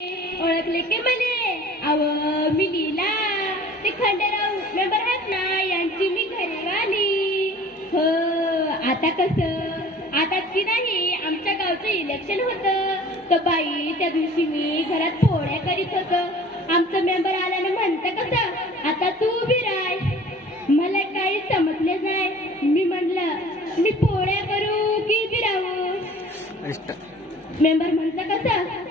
ओळखले की म्हणे अव मी लीला ते खंडेराव मेंबर आहेत ना यांची मी घरवाली. हो आता कसं? आता की नाही आमच्या गावचं इलेक्शन होतं. तर बाई त्या दिवशी मी घरात पोळ्या करीत होतो. आमचं मेंबर आल्यानं म्हणतं कसं? आता तू उभी राह. मला काही समजले नाही. मी म्हणलं मी पोळ्या करू की उभी राहू? मेंबर म्हणतं कसं?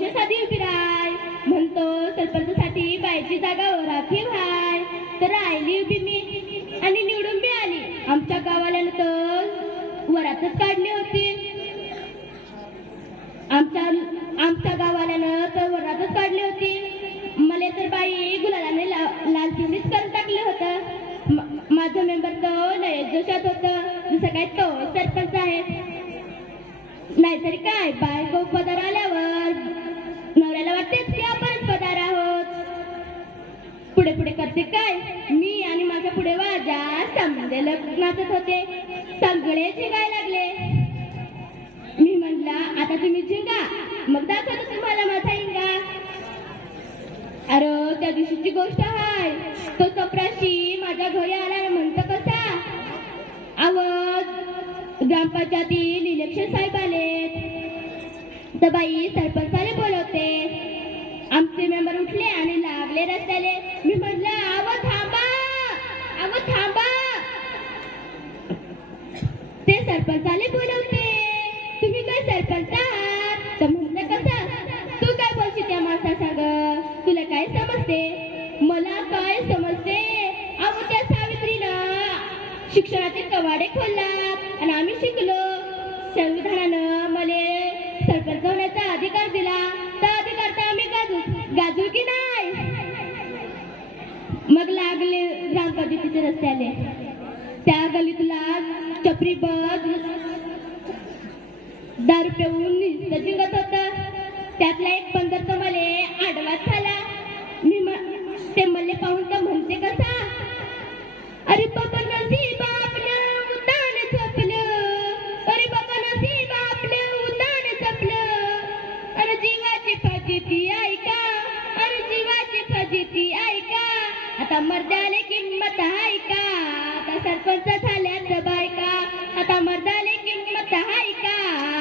इलेक्शन साधी उभी राय म्हणतो सरपंचसाठी बायची जागा राखीव हाय तर राहिली उभी मी आणि निवडून बी आली. आमच्या गावाल्यानं तर वरातच काढली होती. आमच्या आमच्या गावाल्यानं तर वरातच काढली होती. मला तर बाई गुलालाने लाल पिवळीच करून टाकलं होतं. माझं मेंबर तर लय जोशात होतं. जसं काय तो सरपंच आहे. नाहीतरी काय बाय गोपदार आल्यावर नवऱ्याला वाटतेच की आपण पदार आहोत पुढे पुढे करते काय? मी आणि माझ्या पुढे वाजा समजे नाचत होते. सगळे जिंगाय लागले. मी म्हणला आता तुम्ही झिंगा मग दाखवतो तुम्हाला माझा इंगा अरे त्या दिवशीची गोष्ट हाय. तो चपराशी माझ्या घरी आला म्हणतो कसा? आवाज ग्रामपंचायतील इलेक्शन साहेब आले तर बाई सरपंचाने बोलवते. आमचे मेंबर उठले आणि लागले रस्त्याले. मी म्हटलं आव थांबा. आव थांबा. ते सरपंचाले बोलवते. तुम्ही काय सरपंच आहात? तर म्हणलं कसं? तू काय बोलशील त्या माणसा सांग तुला काय समजते? मला काय समजते? अहो त्या सावित्रीनं शिक्षणाचे कवाडे खोललात आणि आम्ही शिकलो. संविधानानं मग लागले ग्रामपंचायतीचे रस्त्याले. त्या गलीतला चपरी बस दारू पिऊन नुसतं जिंकत होत. त्यातला एक पंधर तर मला आडवाच झाला. मी ते मला पाहून तर म्हणते कसा? अरे बाबा नसीब आपलं उतान चपलं. अरे बाबा नसीब आपलं उतान चपलं. अरे जीवाची फजिती ऐका. अरे जीवाची फजिती आता मर्दाले किंमत आहे का? आता सरपंच झाल्यात बायका. आता मर्दाले किंमत आहे का?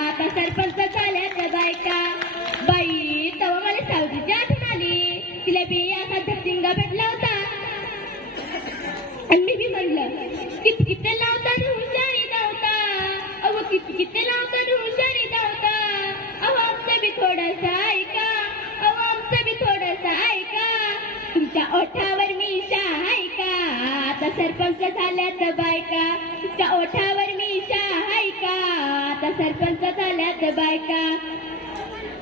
आता सरपंच झाल्यात बायका. बाई तवा मला सावजीची आठवण आली तिला बी असा धरतिंगा भेटला होता. आणि मी बी म्हणलं किती किती लावता हुशारी धावता? अहो किती किती लावता हुशारी धावता? अहो आमचं बी थोडासा ऐका अहो आमचं बी थोडासा ऐका तुमच्या ओठावर मी ईशा का आता सरपंच झाल्यात बायका. तुमच्या ओठावर मी ईशा का आता सरपंच झाल्यात बायका.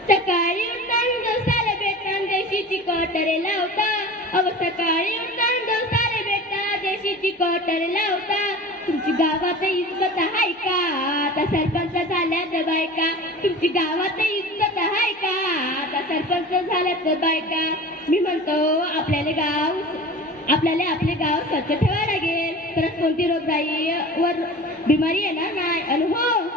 सकाळी उठून दोसाला भेटताना देशीची कॉटरे लावता. अव सकाळी उठून दिवसाला भेटता देशीची कॉटरे लावता. तुमची गावात इज्जत आहे का? आता सरपंच झाल्यात बायका. तुमची गावात इज्जत आहे का? आता सरपंच झाल्यात बायका. मी म्हणतो आपल्याला गाव आपल्याला आपले गाव स्वच्छ ठेवावं लागेल. तरच कोणती रोगराई वर बिमारी येणार नाही. आणि हो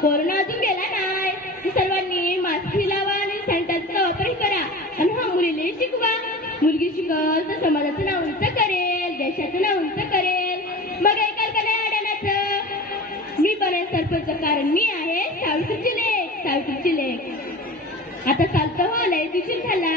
कोरोना अजून गेला नाही. तर सर्वांनी मास्क लावा आणि सॅनिटायझरचा वापरही करा. आणि हा हो, मुलीने शिकवा. मुलगी शिकल तर समाजाचं नाव उंच करेल देशाचं नाव उंच करेल. मग ऐकाल का नाही अडाण्याचं मी बनेल सरपंच कारण मी आहे सावित्रीची लेख सावित्रीची लेख. आता चालतं हो लय दिवशी झाला